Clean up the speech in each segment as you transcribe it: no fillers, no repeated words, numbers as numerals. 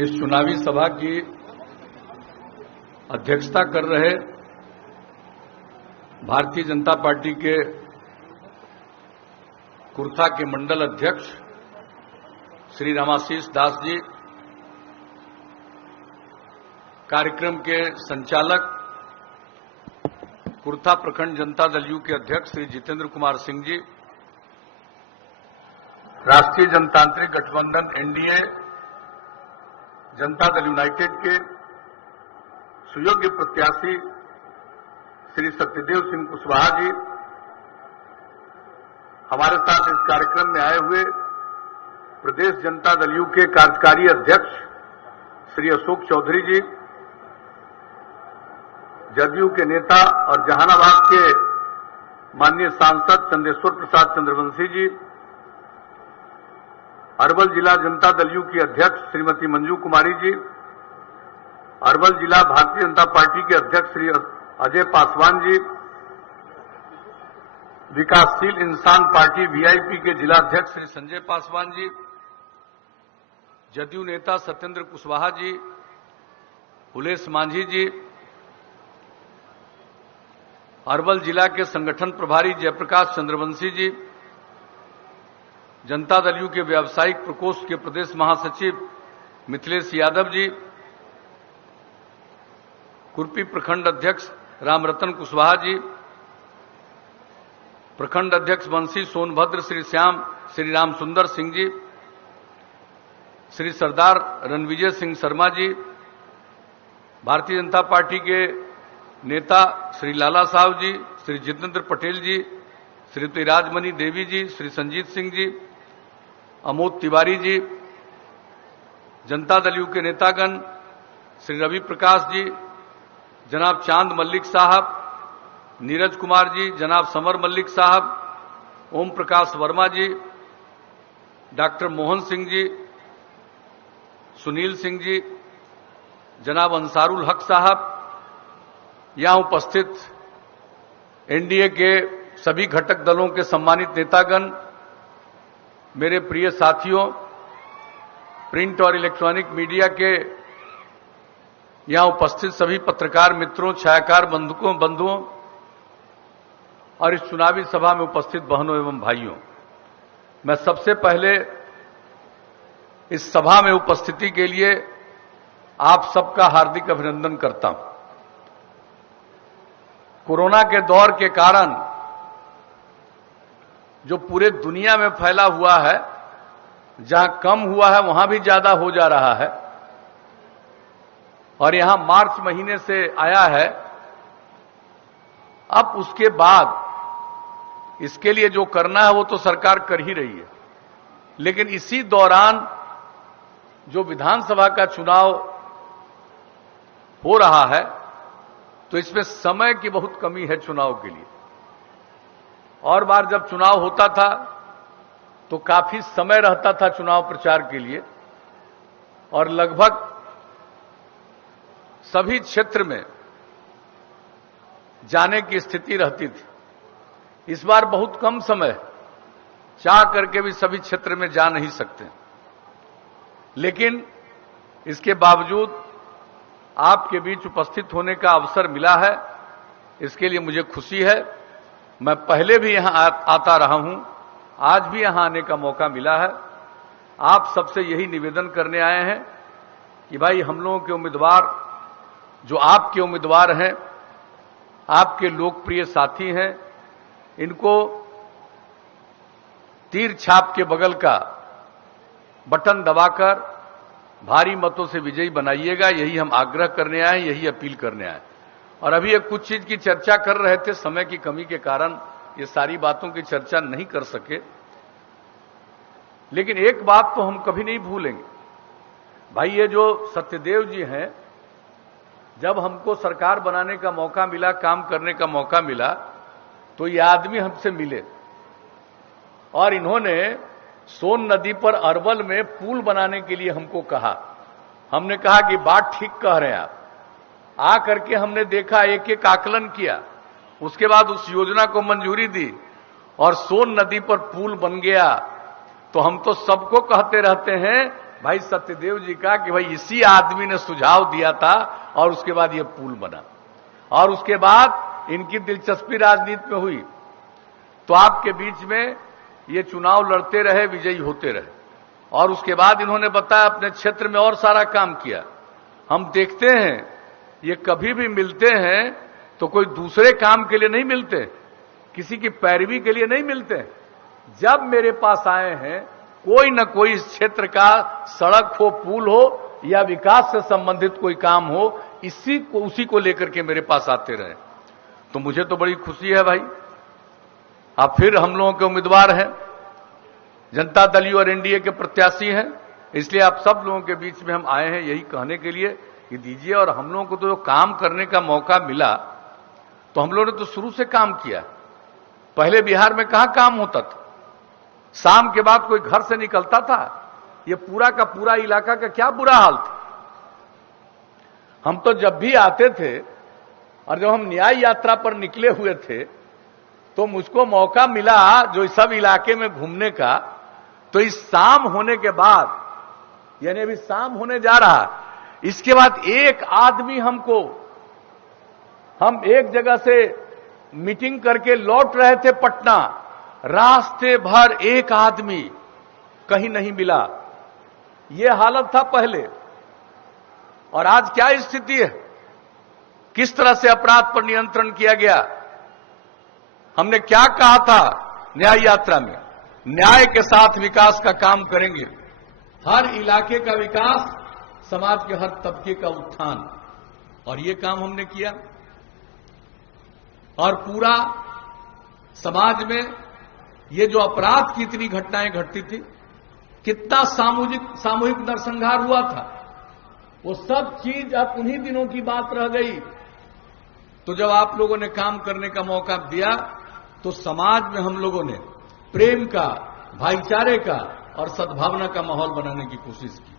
इस चुनावी सभा की अध्यक्षता कर रहे भारतीय जनता पार्टी के कुर्था के मंडल अध्यक्ष श्री रामाशीष दास जी, कार्यक्रम के संचालक कुर्था प्रखंड जनता दल यू के अध्यक्ष श्री जितेंद्र कुमार सिंह जी, राष्ट्रीय जनतांत्रिक गठबंधन एनडीए जनता दल यूनाइटेड के सुयोग्य प्रत्याशी श्री सत्यदेव सिंह कुशवाहा जी, हमारे साथ इस कार्यक्रम में आए हुए प्रदेश जनता दल यू के कार्यकारी अध्यक्ष श्री अशोक चौधरी जी, जदयू के नेता और जहानाबाद के माननीय सांसद चंदेश्वर प्रसाद चंद्रवंशी जी, अरवल जिला जनता दल यू की अध्यक्ष श्रीमती मंजू कुमारी जी, अरवल जिला भारतीय जनता पार्टी के अध्यक्ष श्री अजय पासवान जी, विकासशील इंसान पार्टी वीआईपी के जिला अध्यक्ष श्री संजय पासवान जी, जदयू नेता सत्येंद्र कुशवाहा जी, हुलेस मांझी जी, अरवल जिला के संगठन प्रभारी जयप्रकाश चंद्रवंशी जी, जनता दल यू के व्यावसायिक प्रकोष्ठ के प्रदेश महासचिव मिथिलेश यादव जी, कुर्पी प्रखंड अध्यक्ष रामरतन कुशवाहा जी, प्रखंड अध्यक्ष बंसी सोनभद्र श्री श्याम श्री राम सुंदर सिंह जी, श्री सरदार रणविजय सिंह शर्मा जी, भारतीय जनता पार्टी के नेता श्री लाला साहब जी, श्री जितेंद्र पटेल जी, श्रीमती राजमणि देवी जी, श्री संजीत सिंह जी, अमोद तिवारी जी, जनता दल यू के नेतागण श्री रवि प्रकाश जी, जनाब चांद मल्लिक साहब, नीरज कुमार जी, जनाब समर मल्लिक साहब, ओम प्रकाश वर्मा जी, डॉक्टर मोहन सिंह जी, सुनील सिंह जी, जनाब अंसारुल हक साहब, यहां उपस्थित एनडीए के सभी घटक दलों के सम्मानित नेतागण, मेरे प्रिय साथियों, प्रिंट और इलेक्ट्रॉनिक मीडिया के यहां उपस्थित सभी पत्रकार मित्रों, छायाकार बंधुओं और इस चुनावी सभा में उपस्थित बहनों एवं भाइयों, मैं सबसे पहले इस सभा में उपस्थिति के लिए आप सबका हार्दिक अभिनंदन करता हूं। कोरोना के दौर के कारण जो पूरे दुनिया में फैला हुआ है, जहां कम हुआ है वहां भी ज्यादा हो जा रहा है, और यहां मार्च महीने से आया है। अब उसके बाद इसके लिए जो करना है वो तो सरकार कर ही रही है, लेकिन इसी दौरान जो विधानसभा का चुनाव हो रहा है तो इसमें समय की बहुत कमी है चुनाव के लिए। और बार जब चुनाव होता था तो काफी समय रहता था चुनाव प्रचार के लिए, और लगभग सभी क्षेत्र में जाने की स्थिति रहती थी। इस बार बहुत कम समय, चाह करके भी सभी क्षेत्र में जा नहीं सकते, लेकिन इसके बावजूद आपके बीच उपस्थित होने का अवसर मिला है, इसके लिए मुझे खुशी है। मैं पहले भी यहां आता रहा हूं, आज भी यहां आने का मौका मिला है। आप सबसे यही निवेदन करने आए हैं कि भाई हम लोगों के उम्मीदवार, जो आपके उम्मीदवार हैं, आपके लोकप्रिय साथी हैं, इनको तीर छाप के बगल का बटन दबाकर भारी मतों से विजयी बनाइएगा। यही हम आग्रह करने आए, यही अपील करने आए। और अभी एक कुछ चीज की चर्चा कर रहे थे, समय की कमी के कारण ये सारी बातों की चर्चा नहीं कर सके, लेकिन एक बात तो हम कभी नहीं भूलेंगे। भाई ये जो सत्यदेव जी हैं, जब हमको सरकार बनाने का मौका मिला, काम करने का मौका मिला, तो ये आदमी हमसे मिले और इन्होंने सोन नदी पर अरवल में पुल बनाने के लिए हमको कहा। हमने कहा कि बात ठीक कह रहे हैं आप। आ करके हमने देखा, एक एक आकलन किया, उसके बाद उस योजना को मंजूरी दी और सोन नदी पर पुल बन गया। तो हम तो सबको कहते रहते हैं भाई सत्यदेव जी का कि भाई इसी आदमी ने सुझाव दिया था और उसके बाद ये पुल बना, और उसके बाद इनकी दिलचस्पी राजनीति में हुई तो आपके बीच में ये चुनाव लड़ते रहे, विजयी होते रहे, और उसके बाद इन्होंने बताया अपने क्षेत्र में और सारा काम किया। हम देखते हैं ये कभी भी मिलते हैं तो कोई दूसरे काम के लिए नहीं मिलते, किसी की पैरवी के लिए नहीं मिलते। जब मेरे पास आए हैं कोई न कोई इस क्षेत्र का सड़क हो, पुल हो या विकास से संबंधित कोई काम हो, उसी को लेकर के मेरे पास आते रहे, तो मुझे तो बड़ी खुशी है भाई। आप फिर हम लोगों के उम्मीदवार हैं, जनता दल यू और एनडीए के प्रत्याशी हैं, इसलिए आप सब लोगों के बीच में हम आए हैं यही कहने के लिए कि दीजिए। और हम लोगों को तो जो काम करने का मौका मिला तो हम लोगों ने तो शुरू से काम किया। पहले बिहार में कहां काम होता था, शाम के बाद कोई घर से निकलता था, ये पूरा का पूरा इलाका का क्या बुरा हाल था। हम तो जब भी आते थे और जब हम न्याय यात्रा पर निकले हुए थे तो मुझको मौका मिला जो इस सब इलाके में घूमने का, तो इस शाम होने के बाद, यानी अभी शाम होने जा रहा, इसके बाद एक आदमी हम एक जगह से मीटिंग करके लौट रहे थे पटना, रास्ते भर एक आदमी कहीं नहीं मिला। यह हालत था पहले, और आज क्या स्थिति है, किस तरह से अपराध पर नियंत्रण किया गया। हमने क्या कहा था न्याय यात्रा में, न्याय के साथ विकास का काम करेंगे, हर इलाके का विकास, समाज के हर तबके का उत्थान, और ये काम हमने किया। और पूरा समाज में ये जो अपराध की इतनी घटनाएं घटती थी, कितना सामूहिक नरसंहार हुआ था, वो सब चीज अब उन्हीं दिनों की बात रह गई। तो जब आप लोगों ने काम करने का मौका दिया तो समाज में हम लोगों ने प्रेम का, भाईचारे का और सद्भावना का माहौल बनाने की कोशिश की,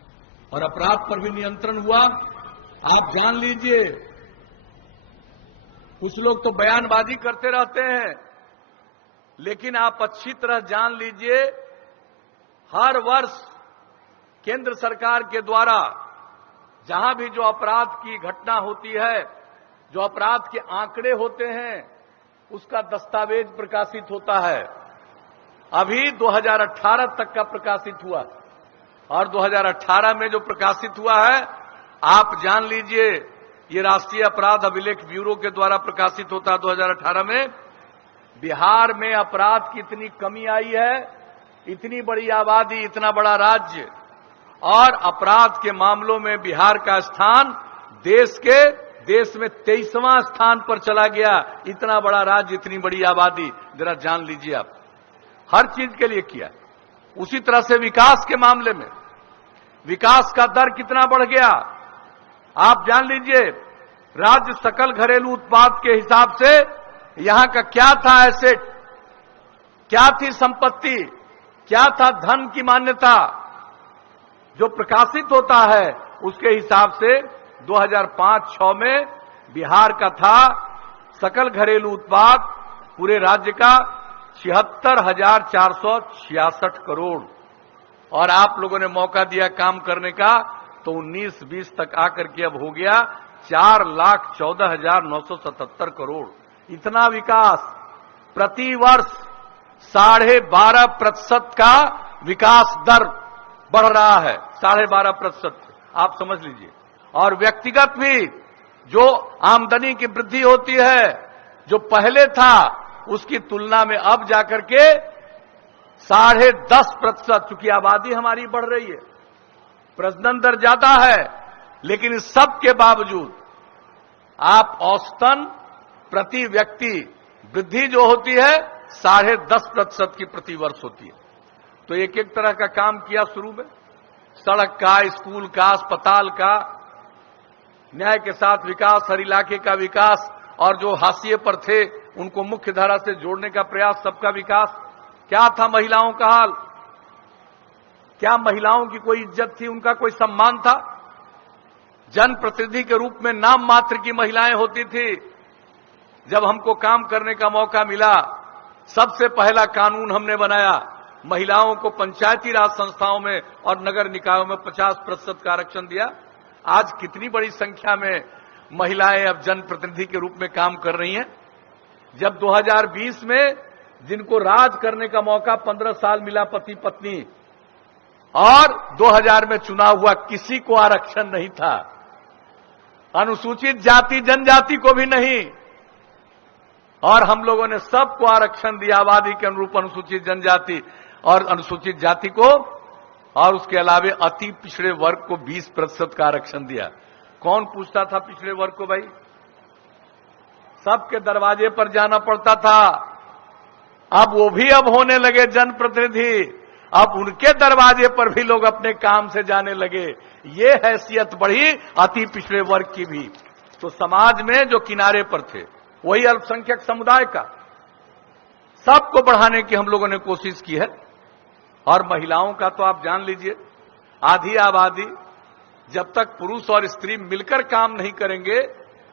और अपराध पर भी नियंत्रण हुआ। आप जान लीजिए, कुछ लोग तो बयानबाजी करते रहते हैं, लेकिन आप अच्छी तरह जान लीजिए, हर वर्ष केंद्र सरकार के द्वारा जहां भी जो अपराध की घटना होती है, जो अपराध के आंकड़े होते हैं, उसका दस्तावेज प्रकाशित होता है। अभी 2018 तक का प्रकाशित हुआ, और 2018 में जो प्रकाशित हुआ है, आप जान लीजिए, ये राष्ट्रीय अपराध अभिलेख ब्यूरो के द्वारा प्रकाशित होता है। 2018 में बिहार में अपराध की इतनी कमी आई है, इतनी बड़ी आबादी, इतना बड़ा राज्य, और अपराध के मामलों में बिहार का स्थान देश में 23वां स्थान पर चला गया। इतना बड़ा राज्य, इतनी बड़ी आबादी, जरा जान लीजिए आप, हर चीज के लिए किया। उसी तरह से विकास के मामले में विकास का दर कितना बढ़ गया, आप जान लीजिए। राज्य सकल घरेलू उत्पाद के हिसाब से यहां का क्या था एसेट, क्या थी संपत्ति, क्या था धन की मान्यता, जो प्रकाशित होता है उसके हिसाब से 2005-06 में बिहार का था सकल घरेलू उत्पाद पूरे राज्य का 76,466 करोड़, और आप लोगों ने मौका दिया काम करने का, तो 19-20 तक आकर के अब हो गया 4,14,977 करोड़। इतना विकास, प्रति वर्ष 12.5% का विकास दर बढ़ रहा है, 12.5%, आप समझ लीजिए। और व्यक्तिगत भी जो आमदनी की वृद्धि होती है, जो पहले था उसकी तुलना में अब जाकर के 10.5%, चूंकि आबादी हमारी बढ़ रही है, प्रजनन दर ज्यादा है, लेकिन इस सब के बावजूद आप औसतन प्रति व्यक्ति वृद्धि जो होती है 10.5% की प्रति वर्ष होती है। तो एक एक तरह का काम किया शुरू में, सड़क का, स्कूल का, अस्पताल का, न्याय के साथ विकास, हर इलाके का विकास, और जो हाशिए पर थे उनको मुख्य धारा से जोड़ने का प्रयास, सबका विकास। क्या था महिलाओं का हाल, क्या महिलाओं की कोई इज्जत थी, उनका कोई सम्मान था? जनप्रतिनिधि के रूप में नाम मात्र की महिलाएं होती थी। जब हमको काम करने का मौका मिला, सबसे पहला कानून हमने बनाया महिलाओं को पंचायती राज संस्थाओं में और नगर निकायों में 50% का आरक्षण दिया। आज कितनी बड़ी संख्या में महिलाएं अब जनप्रतिनिधि के रूप में काम कर रही हैं। जब 2020 में जिनको राज करने का मौका 15 साल मिला पति पत्नी, और 2000 में चुनाव हुआ, किसी को आरक्षण नहीं था, अनुसूचित जाति जनजाति को भी नहीं, और हम लोगों ने सबको आरक्षण दिया, आबादी के अनुरूप अनुसूचित जनजाति और अनुसूचित जाति को, और उसके अलावे अति पिछड़े वर्ग को 20% का आरक्षण दिया। कौन पूछता था पिछड़े वर्ग को भाई? सबके दरवाजे पर जाना पड़ता था। अब वो भी अब होने लगे जनप्रतिनिधि, अब उनके दरवाजे पर भी लोग अपने काम से जाने लगे। ये हैसियत बढ़ी अति पिछड़े वर्ग की भी। तो समाज में जो किनारे पर थे, वही अल्पसंख्यक समुदाय का, सबको बढ़ाने की हम लोगों ने कोशिश की है। और महिलाओं का तो आप जान लीजिए, आधी आबादी, जब तक पुरुष और स्त्री मिलकर काम नहीं करेंगे,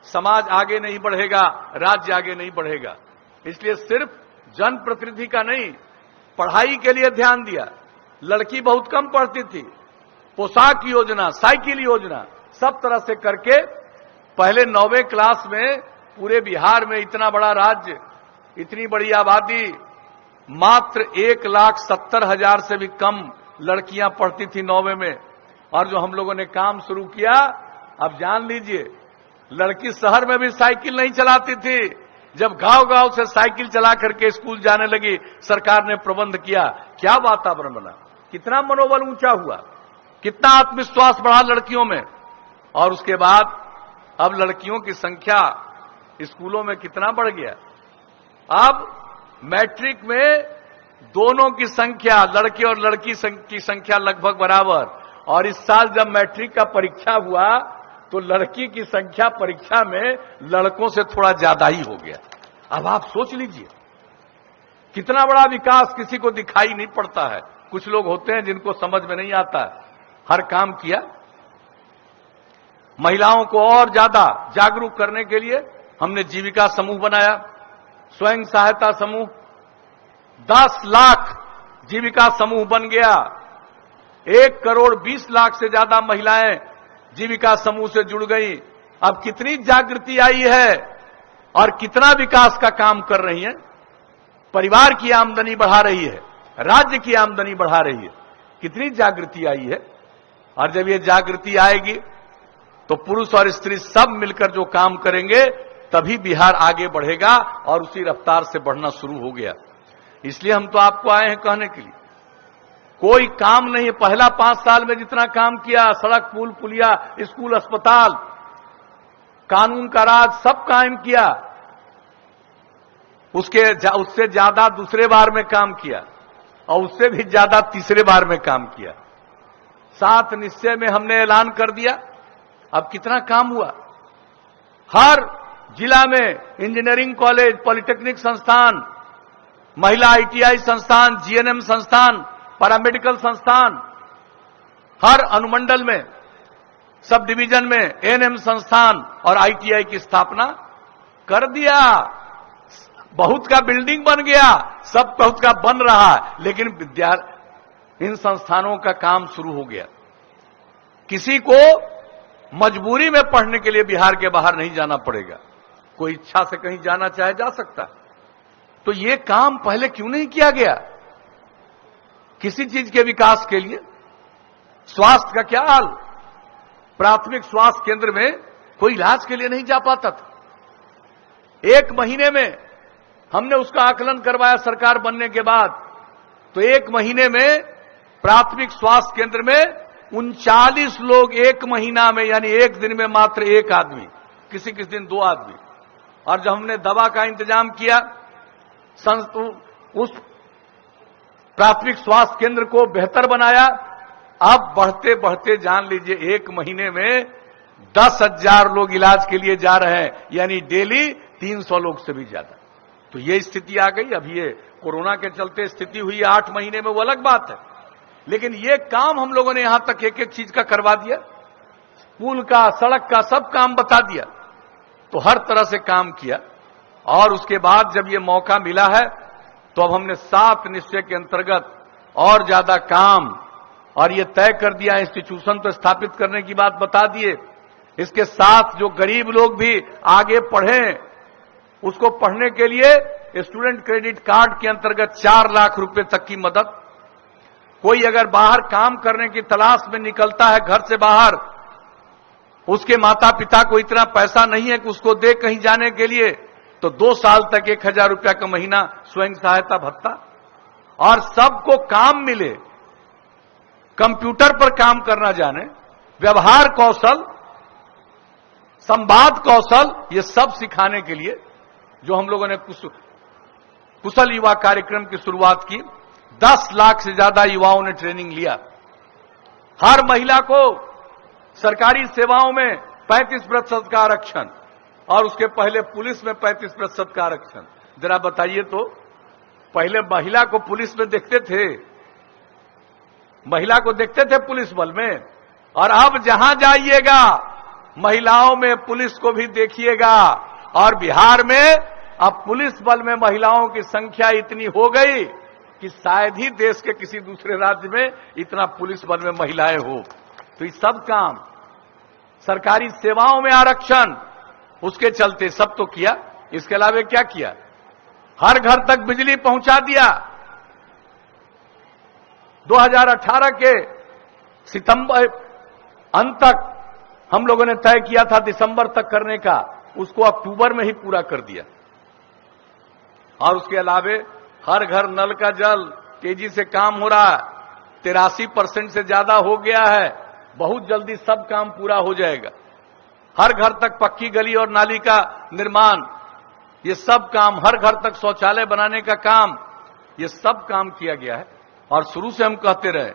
समाज आगे नहीं बढ़ेगा, राज्य आगे नहीं बढ़ेगा। इसलिए सिर्फ जनप्रतिनिधि का नहीं, पढ़ाई के लिए ध्यान दिया। लड़की बहुत कम पढ़ती थी, पोशाक योजना, साइकिल योजना, सब तरह से करके पहले 9वीं क्लास में पूरे बिहार में, इतना बड़ा राज्य, इतनी बड़ी आबादी, मात्र 1,70,000 से भी कम लड़कियां पढ़ती थी 9वीं में। और जो हम लोगों ने काम शुरू किया, अब जान लीजिए, लड़की शहर में भी साइकिल नहीं चलाती थी। जब गांव-गांव से साइकिल चला करके स्कूल जाने लगी, सरकार ने प्रबंध किया, क्या वातावरण बना, कितना मनोबल ऊंचा हुआ, कितना आत्मविश्वास बढ़ा लड़कियों में। और उसके बाद अब लड़कियों की संख्या स्कूलों में कितना बढ़ गया। अब मैट्रिक में दोनों की संख्या, लड़के और लड़की की संख्या लगभग बराबर। और इस साल जब मैट्रिक का परीक्षा हुआ तो लड़की की संख्या परीक्षा में लड़कों से थोड़ा ज्यादा ही हो गया। अब आप सोच लीजिए कितना बड़ा विकास किसी को दिखाई नहीं पड़ता है। कुछ लोग होते हैं जिनको समझ में नहीं आता, हर काम किया। महिलाओं को और ज्यादा जागरूक करने के लिए हमने जीविका समूह बनाया, स्वयं सहायता समूह, 10 लाख जीविका समूह बन गया। 1,20,00,000 से ज्यादा महिलाएं जीविका समूह से जुड़ गई। अब कितनी जागृति आई है और कितना विकास का काम कर रही हैं। परिवार की आमदनी बढ़ा रही है, राज्य की आमदनी बढ़ा रही है, कितनी जागृति आई है। और जब ये जागृति आएगी तो पुरुष और स्त्री सब मिलकर जो काम करेंगे, तभी बिहार आगे बढ़ेगा। और उसी रफ्तार से बढ़ना शुरू हो गया। इसलिए हम तो आपको आए हैं कहने के लिए, कोई काम नहीं, पहला 5 साल में जितना काम किया, सड़क, पुल, पुलिया, स्कूल, अस्पताल, कानून का राज, सब कायम किया। उससे ज्यादा दूसरे बार में काम किया, और उससे भी ज्यादा तीसरे बार में काम किया। 7 निश्चय में हमने ऐलान कर दिया। अब कितना काम हुआ। हर जिला में इंजीनियरिंग कॉलेज, पॉलिटेक्निक संस्थान, महिला ITI संस्थान, GNM संस्थान, पैरामेडिकल संस्थान, हर अनुमंडल में, सब डिवीजन में ANM संस्थान और ITI की स्थापना कर दिया। बहुत का बिल्डिंग बन गया, सब बहुत का बन रहा है, लेकिन इन संस्थानों का काम शुरू हो गया। किसी को मजबूरी में पढ़ने के लिए बिहार के बाहर नहीं जाना पड़ेगा। कोई इच्छा से कहीं जाना चाहे जा सकता। तो ये काम पहले क्यों नहीं किया गया? किसी चीज के विकास के लिए। स्वास्थ्य का क्या हाल, प्राथमिक स्वास्थ्य केंद्र में कोई इलाज के लिए नहीं जा पाता था। 1 महीने में हमने उसका आकलन करवाया सरकार बनने के बाद, तो 1 महीने में प्राथमिक स्वास्थ्य केंद्र में 39 लोग 1 महीना में, यानी 1 दिन में मात्र 1 आदमी, किसी किसी दिन 2 आदमी। और जब हमने दवा का इंतजाम किया, उस प्राथमिक स्वास्थ्य केंद्र को बेहतर बनाया, अब बढ़ते बढ़ते जान लीजिए 1 महीने में 10,000 लोग इलाज के लिए जा रहे हैं, यानी डेली 300 लोग से भी ज्यादा। तो ये स्थिति आ गई। अब ये कोरोना के चलते स्थिति हुई 8 महीने में, वो अलग बात है। लेकिन ये काम हम लोगों ने यहां तक एक एक चीज का करवा दिया, पुल का, सड़क का, सब काम बता दिया। तो हर तरह से काम किया। और उसके बाद जब ये मौका मिला है, तो अब हमने 7 निश्चय के अंतर्गत और ज्यादा काम, और ये तय कर दिया इंस्टीट्यूशन तो स्थापित करने की बात बता दिए। इसके साथ जो गरीब लोग भी आगे पढ़ें, उसको पढ़ने के लिए स्टूडेंट क्रेडिट कार्ड के अंतर्गत 4 लाख रुपए तक की मदद। कोई अगर बाहर काम करने की तलाश में निकलता है घर से बाहर, उसके माता पिता को इतना पैसा नहीं है कि उसको दे कहीं जाने के लिए, तो 2 साल तक 1000 रुपया का महीना स्वयं सहायता भत्ता, और सबको काम मिले, कंप्यूटर पर काम करना जाने, व्यवहार कौशल, संवाद कौशल, ये सब सिखाने के लिए जो हम लोगों ने कुशल युवा कार्यक्रम की शुरुआत की। 10 लाख से ज्यादा युवाओं ने ट्रेनिंग लिया। हर महिला को सरकारी सेवाओं में 35% का आरक्षण, और उसके पहले पुलिस में 35% का आरक्षण। जरा बताइए तो, पहले महिला को पुलिस में देखते थे, महिला को देखते थे पुलिस बल में, और अब जहां जाइएगा महिलाओं में पुलिस को भी देखिएगा। और बिहार में अब पुलिस बल में महिलाओं की संख्या इतनी हो गई कि शायद ही देश के किसी दूसरे राज्य में इतना पुलिस बल में महिलाएं हो। तो ये सब काम, सरकारी सेवाओं में आरक्षण, उसके चलते सब तो किया। इसके अलावा क्या किया? हर घर तक बिजली पहुंचा दिया। 2018 के सितंबर अंत तक हम लोगों ने तय किया था दिसंबर तक करने का, उसको अक्टूबर में ही पूरा कर दिया। और उसके अलावे हर घर नल का जल, तेजी से काम हो रहा है, 83% से ज्यादा हो गया है। बहुत जल्दी सब काम पूरा हो जाएगा। हर घर तक पक्की गली और नाली का निर्माण, ये सब काम, हर घर तक शौचालय बनाने का काम, ये सब काम किया गया है। और शुरू से हम कहते रहे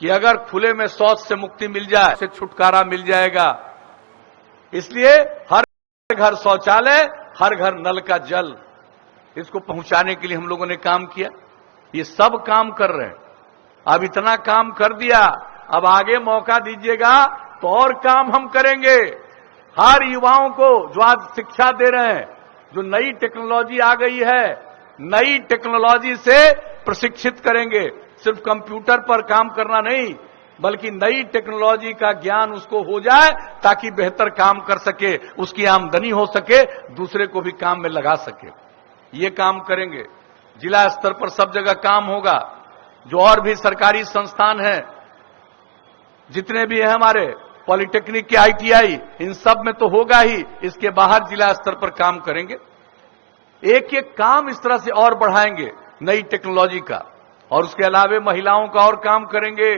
कि अगर खुले में शौच से मुक्ति मिल जाए, से छुटकारा मिल जाएगा। इसलिए हर घर शौचालय, हर घर नल का जल, इसको पहुंचाने के लिए हम लोगों ने काम किया। ये सब काम कर रहे हैं। अब इतना काम कर दिया, अब आगे मौका दीजिएगा तो और काम हम करेंगे। हर युवाओं को जो आज शिक्षा दे रहे हैं, जो नई टेक्नोलॉजी आ गई है, नई टेक्नोलॉजी से प्रशिक्षित करेंगे। सिर्फ कंप्यूटर पर काम करना नहीं, बल्कि नई टेक्नोलॉजी का ज्ञान उसको हो जाए ताकि बेहतर काम कर सके, उसकी आमदनी हो सके, दूसरे को भी काम में लगा सके। ये काम करेंगे। जिला स्तर पर सब जगह काम होगा। जो और भी सरकारी संस्थान हैं, जितने भी हैं हमारे, पॉलिटेक्निक के ITI, इन सब में तो होगा ही। इसके बाहर जिला स्तर पर काम करेंगे। एक एक काम इस तरह से और बढ़ाएंगे नई टेक्नोलॉजी का। और उसके अलावे महिलाओं का और काम करेंगे।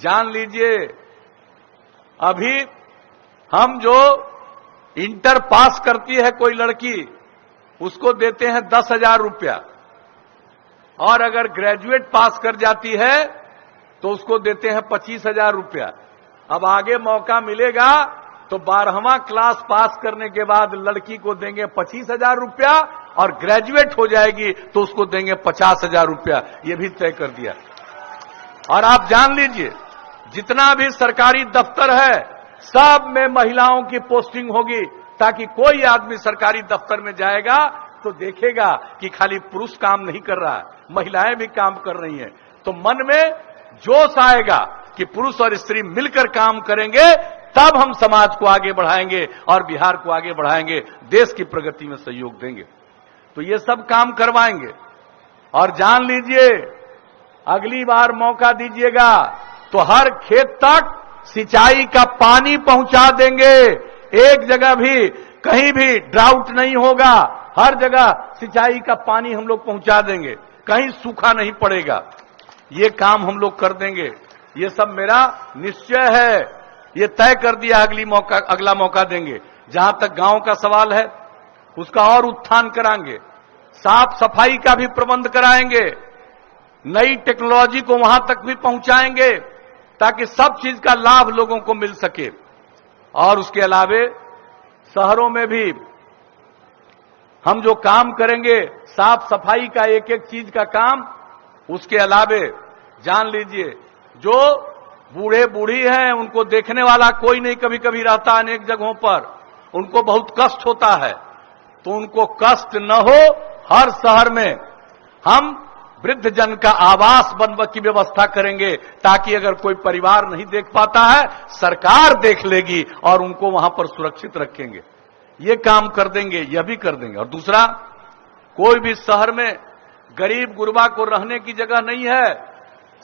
जान लीजिए, अभी हम जो इंटर पास करती है कोई लड़की, उसको देते हैं 10,000 रुपया, और अगर ग्रेजुएट पास कर जाती है तो उसको देते हैं 25,000 रुपया। अब आगे मौका मिलेगा तो 12वां क्लास पास करने के बाद लड़की को देंगे 25,000 रुपया, और ग्रेजुएट हो जाएगी तो उसको देंगे 50,000 रुपया। ये भी तय कर दिया। और आप जान लीजिए, जितना भी सरकारी दफ्तर है, सब में महिलाओं की पोस्टिंग होगी, ताकि कोई आदमी सरकारी दफ्तर में जाएगा तो देखेगा कि खाली पुरुष काम नहीं कर रहा है, महिलाएं भी काम कर रही हैं। तो मन में जोश आएगा कि पुरुष और स्त्री मिलकर काम करेंगे, तब हम समाज को आगे बढ़ाएंगे और बिहार को आगे बढ़ाएंगे, देश की प्रगति में सहयोग देंगे। तो ये सब काम करवाएंगे। और जान लीजिए, अगली बार मौका दीजिएगा तो हर खेत तक सिंचाई का पानी पहुंचा देंगे। एक जगह भी, कहीं भी ड्राउट नहीं होगा। हर जगह सिंचाई का पानी हम लोग पहुंचा देंगे, कहीं सूखा नहीं पड़ेगा। ये काम हम लोग कर देंगे। ये सब मेरा निश्चय है। ये तय कर दिया, अगला मौका देंगे। जहां तक गांव का सवाल है, उसका और उत्थान कराएंगे। साफ सफाई का भी प्रबंध कराएंगे। नई टेक्नोलॉजी को वहां तक भी पहुंचाएंगे ताकि सब चीज का लाभ लोगों को मिल सके। और उसके अलावे शहरों में भी हम जो काम करेंगे, साफ सफाई का एक एक चीज का काम। उसके अलावे जान लीजिए, जो बूढ़े बूढ़ी हैं, उनको देखने वाला कोई नहीं कभी कभी रहता अनेक जगहों पर, उनको बहुत कष्ट होता है। तो उनको कष्ट न हो, हर शहर में हम वृद्ध जन का आवास बनने की व्यवस्था करेंगे, ताकि अगर कोई परिवार नहीं देख पाता है सरकार देख लेगी और उनको वहां पर सुरक्षित रखेंगे। ये काम कर देंगे, यह भी कर देंगे। और दूसरा, कोई भी शहर में गरीब गुरबा को रहने की जगह नहीं है,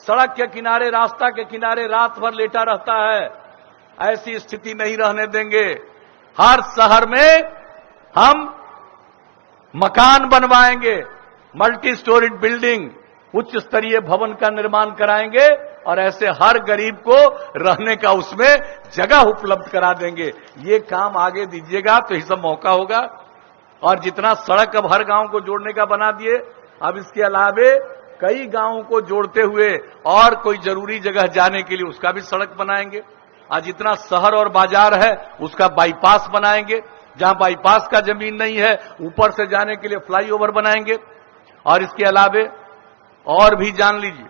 सड़क के किनारे, रास्ता के किनारे रात भर लेटा रहता है, ऐसी स्थिति नहीं रहने देंगे। हर शहर में हम मकान बनवाएंगे, मल्टी स्टोरीड बिल्डिंग, उच्च स्तरीय भवन का निर्माण कराएंगे और ऐसे हर गरीब को रहने का उसमें जगह उपलब्ध करा देंगे। ये काम आगे दीजिएगा तो ये सब मौका होगा। और जितना सड़क अब हर गांव को जोड़ने का बना दिए, अब इसके अलावे कई गांवों को जोड़ते हुए और कोई जरूरी जगह जाने के लिए उसका भी सड़क बनाएंगे। आज जितना शहर और बाजार है उसका बाईपास बनाएंगे, जहां बाईपास का जमीन नहीं है ऊपर से जाने के लिए फ्लाईओवर बनाएंगे। और इसके अलावे और भी जान लीजिए,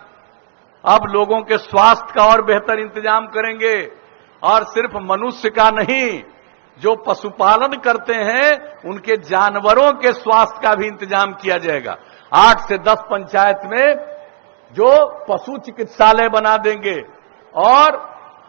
अब लोगों के स्वास्थ्य का और बेहतर इंतजाम करेंगे। और सिर्फ मनुष्य का नहीं, जो पशुपालन करते हैं उनके जानवरों के स्वास्थ्य का भी इंतजाम किया जाएगा। 8 से 10 पंचायत में जो पशु चिकित्सालय बना देंगे और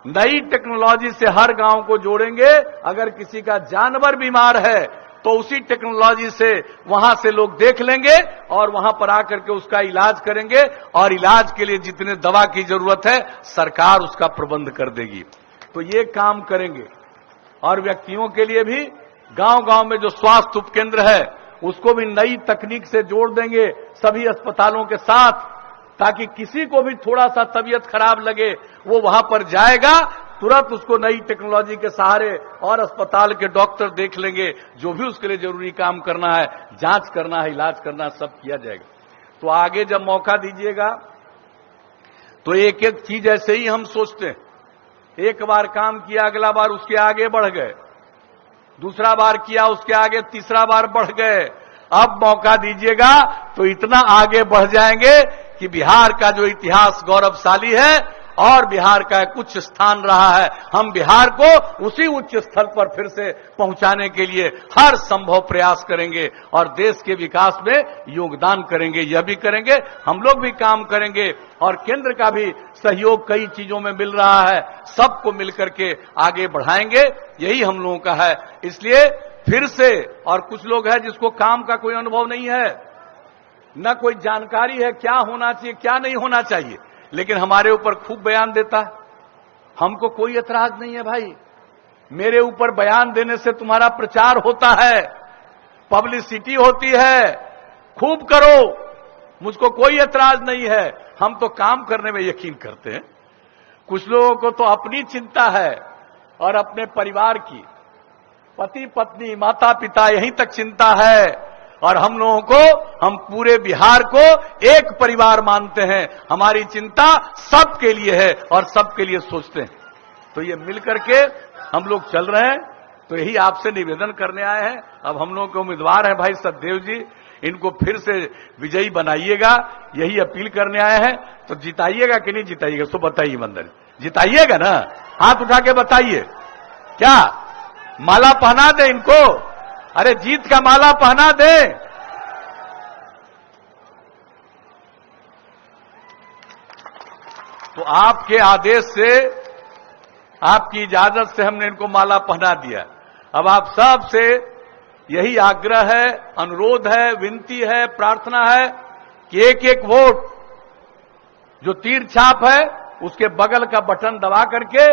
नई टेक्नोलॉजी से हर गांव को जोड़ेंगे। अगर किसी का जानवर बीमार है तो उसी टेक्नोलॉजी से वहां से लोग देख लेंगे और वहां पर आकर के उसका इलाज करेंगे। और इलाज के लिए जितने दवा की जरूरत है सरकार उसका प्रबंध कर देगी। तो ये काम करेंगे। और व्यक्तियों के लिए भी गांव-गांव में जो स्वास्थ्य उपकेंद्र है उसको भी नई तकनीक से जोड़ देंगे सभी अस्पतालों के साथ, ताकि किसी को भी थोड़ा सा तबीयत खराब लगे वो वहां पर जाएगा, तुरंत उसको नई टेक्नोलॉजी के सहारे और अस्पताल के डॉक्टर देख लेंगे। जो भी उसके लिए जरूरी काम करना है, जांच करना है, इलाज करना है, सब किया जाएगा। तो आगे जब मौका दीजिएगा तो एक एक चीज ऐसे ही हम सोचते हैं, एक बार काम किया, अगला बार उसके आगे बढ़ गए, दूसरा बार किया उसके आगे, तीसरा बार बढ़ गए। अब मौका दीजिएगा तो इतना आगे बढ़ जाएंगे कि बिहार का जो इतिहास गौरवशाली है और बिहार का एक उच्च स्थान रहा है, हम बिहार को उसी उच्च स्थल पर फिर से पहुंचाने के लिए हर संभव प्रयास करेंगे और देश के विकास में योगदान करेंगे। यह भी करेंगे, हम लोग भी काम करेंगे और केंद्र का भी सहयोग कई चीजों में मिल रहा है, सबको मिलकर के आगे बढ़ाएंगे। यही हम लोगों का है। इसलिए फिर से, और कुछ लोग हैं जिसको काम का कोई अनुभव नहीं है, न कोई जानकारी है क्या होना चाहिए क्या नहीं होना चाहिए, लेकिन हमारे ऊपर खूब बयान देता है। हमको कोई एतराज नहीं है भाई, मेरे ऊपर बयान देने से तुम्हारा प्रचार होता है, पब्लिसिटी होती है, खूब करो, मुझको कोई एतराज नहीं है। हम तो काम करने में यकीन करते हैं। कुछ लोगों को तो अपनी चिंता है और अपने परिवार की, पति पत्नी माता पिता यहीं तक चिंता है। और हम लोगों को, हम पूरे बिहार को एक परिवार मानते हैं। हमारी चिंता सबके लिए है और सबके लिए सोचते हैं। तो ये मिलकर के हम लोग चल रहे हैं। तो यही आपसे निवेदन करने आए हैं। अब हम लोगों के उम्मीदवार हैं भाई सतदेव जी, इनको फिर से विजयी बनाइएगा, यही अपील करने आए हैं। तो जिताइएगा कि नहीं जिताइएगा, तो बताइए मंदन, जिताइएगा ना? हाथ उठा के बताइए। क्या माला पहना दे इनको? अरे जीत का माला पहना दे। तो आपके आदेश से, आपकी इजाजत से हमने इनको माला पहना दिया। अब आप सब से यही आग्रह है, अनुरोध है, विनती है, प्रार्थना है कि एक एक वोट जो तीर छाप है उसके बगल का बटन दबा करके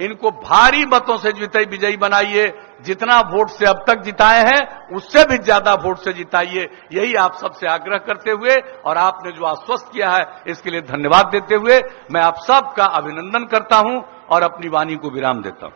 इनको भारी मतों से विजयी बनाइए। जितना वोट से अब तक जिताए हैं उससे भी ज्यादा वोट से जिताइए। यही आप सबसे आग्रह करते हुए और आपने जो आश्वस्त किया है इसके लिए धन्यवाद देते हुए मैं आप सबका अभिनंदन करता हूं और अपनी वाणी को विराम देता हूं।